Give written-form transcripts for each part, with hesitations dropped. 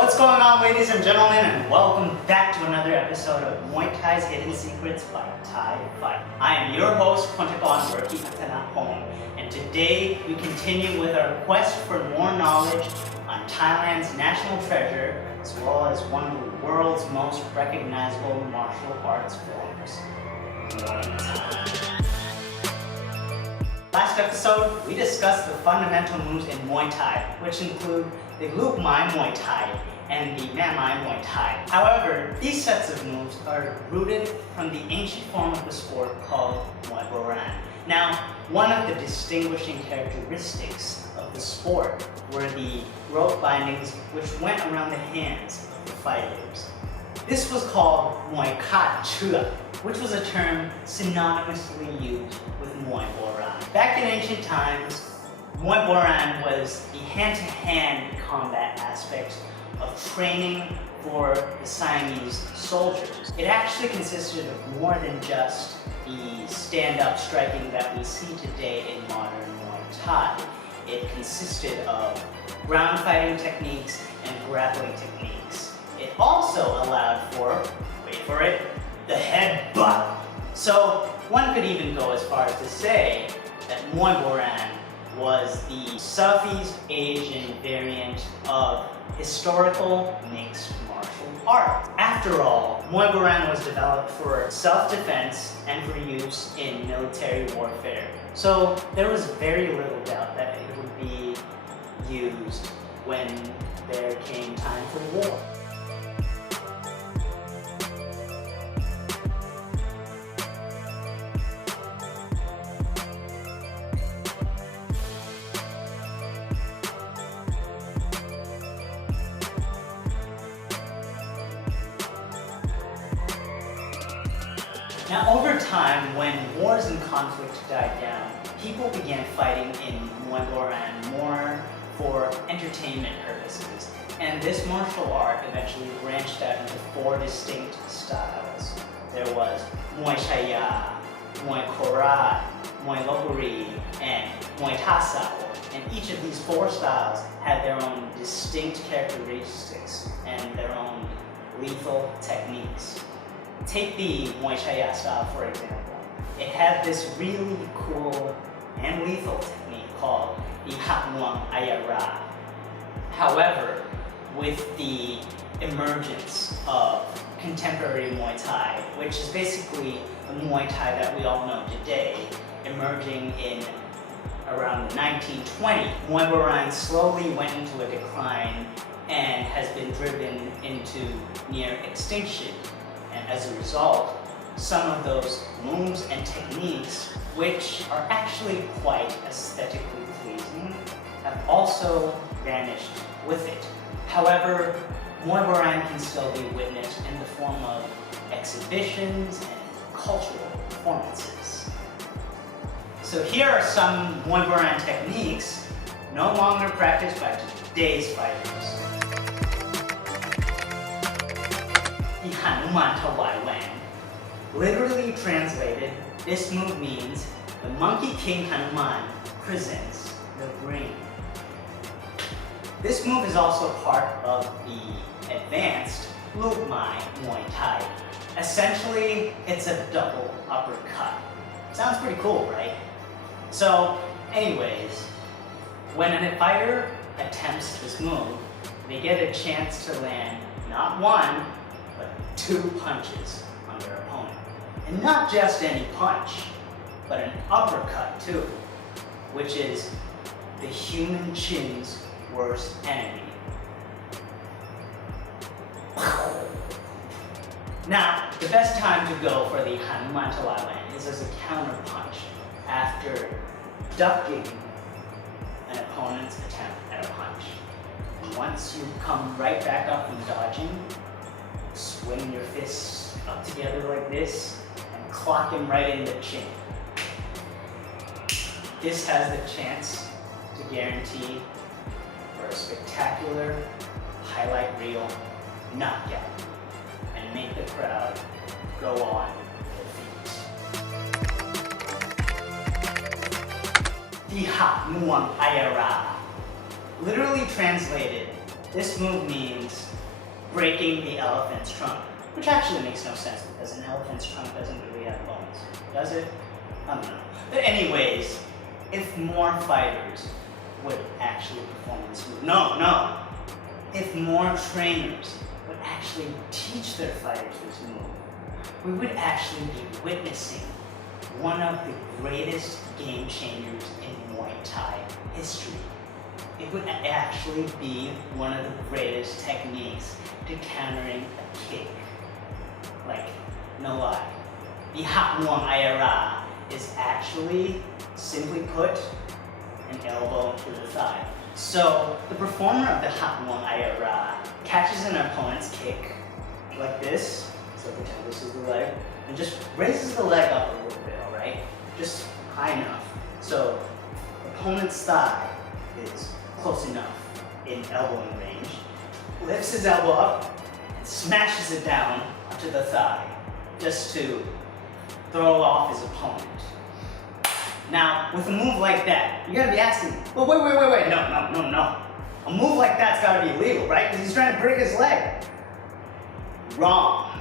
What's going on, ladies and gentlemen, and welcome back to another episode of Muay Thai's Hidden Secrets by THAIFIGHT. I am your host, Pontagon Hatmong, and today we continue with our quest for more knowledge on Thailand's national treasure, as well as one of the world's most recognizable martial arts forms, Muay Thai. Last episode, we discussed the fundamental moves in Muay Thai, which include the Luke Mai Muay Thai and the Man Mai Muay Thai. However, these sets of moves are rooted from the ancient form of the sport called Muay Boran. Now, one of the distinguishing characteristics of the sport were the rope bindings which went around the hands of the fighters. This was called Muay Kat Chua, which was a term synonymously used with Muay Boran. Back in ancient times, Muay Boran was the hand-to-hand combat aspect of training for the Siamese soldiers. It actually consisted of more than just the stand-up striking that we see today in modern Muay Thai. It consisted of ground fighting techniques and grappling techniques. It also allowed for, wait for it, the headbutt. So one could even go as far as to say that Muay Boran was the Southeast Asian variant of historical mixed martial art. After all, Muay Boran was developed for self-defense and for use in military warfare. So there was very little doubt that it would be used when there came time for war. Now, over time, when wars and conflict died down, people began fighting in Muay Boran more for entertainment purposes, and this martial art eventually branched out into 4 distinct styles. There was Muay Chaya, Muay Korat, Muay Lokuri, and Muay Thai. And each of these 4 styles had their own distinct characteristics and their own lethal techniques. Take the Muay Chaya style, for example. It had this really cool and lethal technique called the Hatmong. However, with the emergence of contemporary Muay Thai, which is basically the Muay Thai that we all know today, emerging in around 1920, Muay Boran slowly went into a decline and has been driven into near extinction. And as a result, some of those moves and techniques, which are actually quite aesthetically pleasing, have also vanished with it. However, Muay Boran can still be witnessed in the form of exhibitions and cultural performances. So here are some Muay Boran techniques no longer practiced by today's fighters. The Hanuman Thawai Wang. Literally translated, this move means the Monkey King Hanuman presents the ring. This move is also part of the advanced Luke Mai Muay Thai. Essentially, it's a double uppercut. Sounds pretty cool, right? So, anyways, when a fighter attempts this move, they get a chance to land not 1, but 2 punches on their opponent. And not just any punch, but an uppercut too, which is the human chin's worst enemy. Now, the best time to go for the Hanuman Thawai Wang is as a counter punch after ducking an opponent's attempt at a punch. And once you come right back up from dodging, swing your fists up together like this and clock him right in the chin. This has the chance to guarantee for a spectacular highlight reel knockout and make the crowd go on their feet. The Hatmong. Literally translated, this move means breaking the elephant's trunk, which actually makes no sense because an elephant's trunk doesn't really have bones, does it? I don't know. But anyways, if more fighters would actually perform this move, if more trainers would actually teach their fighters this move, we would actually be witnessing one of the greatest game changers in Muay Thai history. It would actually be one of the greatest techniques to countering a kick. Like, no lie. The Hatmong is actually, simply put, an elbow to the thigh. So the performer of the Hatmong catches an opponent's kick like this, so pretend this is the leg, and just raises the leg up a little bit, alright? Just high enough. So the opponent's thigh is close enough in elbowing range, lifts his elbow up, and smashes it down onto the thigh, just to throw off his opponent. Now, with a move like that, you're gonna be asking, well, wait, no. A move like that's gotta be illegal, right? Because he's trying to break his leg. Wrong.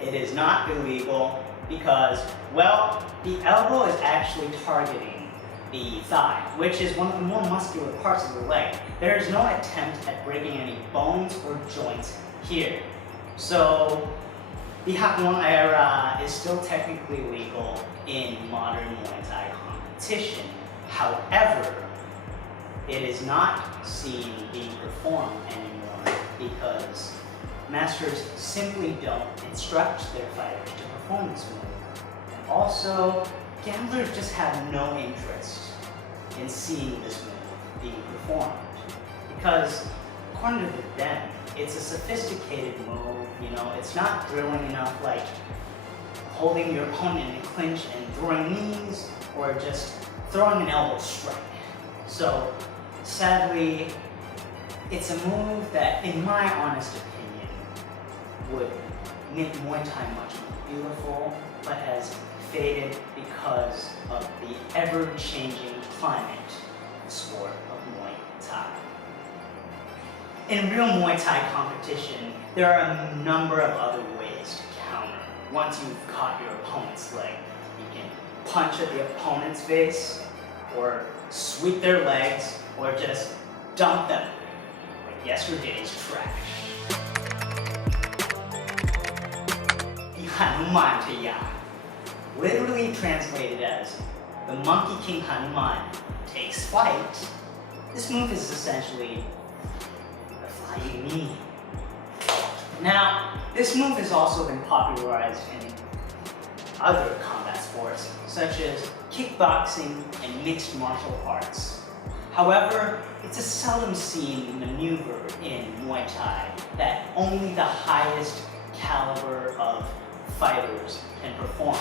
It is not illegal because, well, the elbow is actually targeting the thigh, which is one of the more muscular parts of the leg. There is no attempt at breaking any bones or joints here. So, the Hatmong is still technically legal in modern Muay Thai competition. However, it is not seen being performed anymore because masters simply don't instruct their fighters to perform this move. And also, gamblers just have no interest in seeing this move being performed because, according to them, it's a sophisticated move, you know, it's not thrilling enough like holding your opponent in a clinch and throwing knees or just throwing an elbow strike. So, sadly, it's a move that, in my honest opinion, would make Muay Thai much more beautiful, but has faded because of the ever-changing climate of the sport of Muay Thai. In real Muay Thai competition, there are a number of other ways to counter. Once you've caught your opponent's leg, you can punch at the opponent's face, or sweep their legs, or just dump them like yesterday's trash. The Hanuman, literally translated as the Monkey King Hanuman takes flight. This move is essentially the flying knee. Now, this move has also been popularized in other combat sports, such as kickboxing and mixed martial arts. However, it's a seldom seen maneuver in Muay Thai that only the highest caliber of fighters can perform.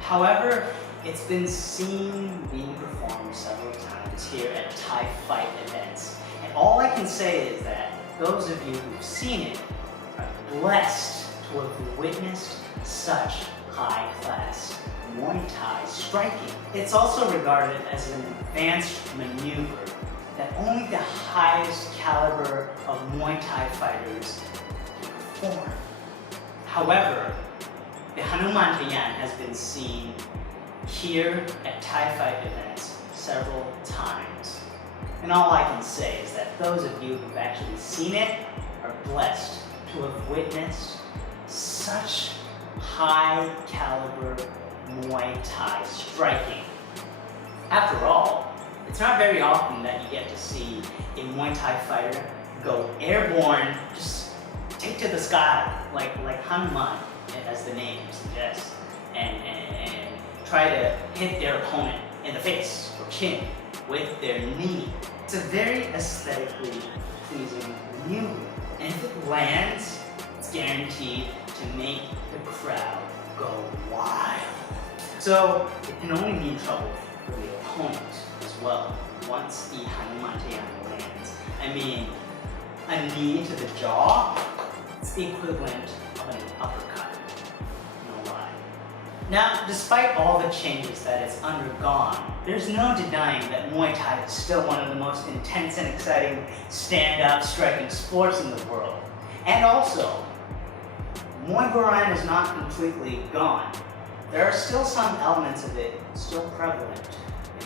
However, it's been seen being performed several times here at THAIFIGHT events. And all I can say is that those of you who've seen it are blessed to have witnessed such high-class Muay Thai striking. It's also regarded as an advanced maneuver that only the highest caliber of Muay Thai fighters can perform. However, the Hanuman has been seen here at THAIFIGHT events several times. And all I can say is that those of you who've actually seen it are blessed to have witnessed such high caliber Muay Thai striking. After all, it's not very often that you get to see a Muay Thai fighter go airborne, just take to the sky, like Hanuman, as the name suggests, and try to hit their opponent in the face or chin with their knee. It's a very aesthetically pleasing maneuver, and if it lands, it's guaranteed to make the crowd go wild. So it can only mean trouble for the opponent as well once the Hanuman lands. I mean, a knee to the jaw, it's the equivalent of an uppercut, no lie. Now, despite all the changes that it's undergone, there's no denying that Muay Thai is still one of the most intense and exciting stand-up striking sports in the world. And also, Muay Thai is not completely gone. There are still some elements of it still prevalent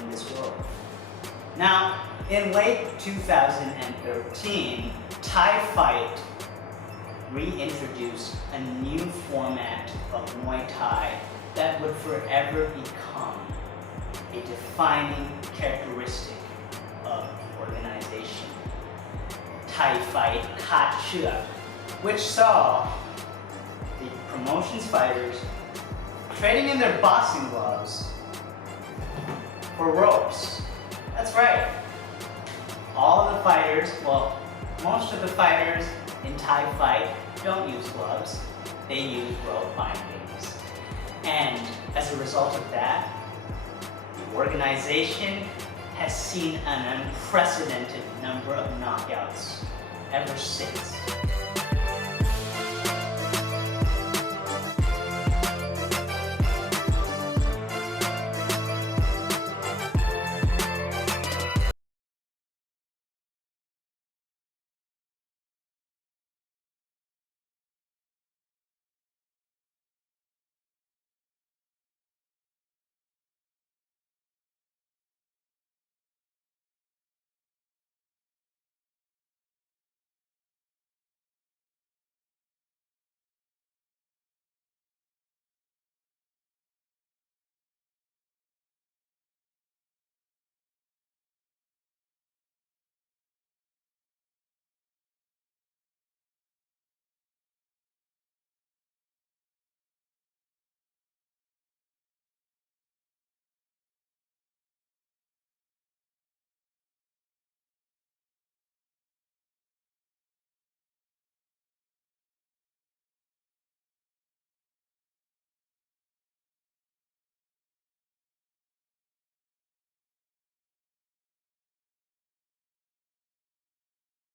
in this world. Now, in late 2013, THAIFIGHT reintroduced a new format of Muay Thai that would forever become a defining characteristic of the organization. THAIFIGHT Kat Chua, which saw the promotions fighters trading in their boxing gloves for ropes. That's right. All the fighters, well, most of the fighters in THAIFIGHT don't use gloves. They use rope bindings. And as a result of that, the organization has seen an unprecedented number of knockouts ever since.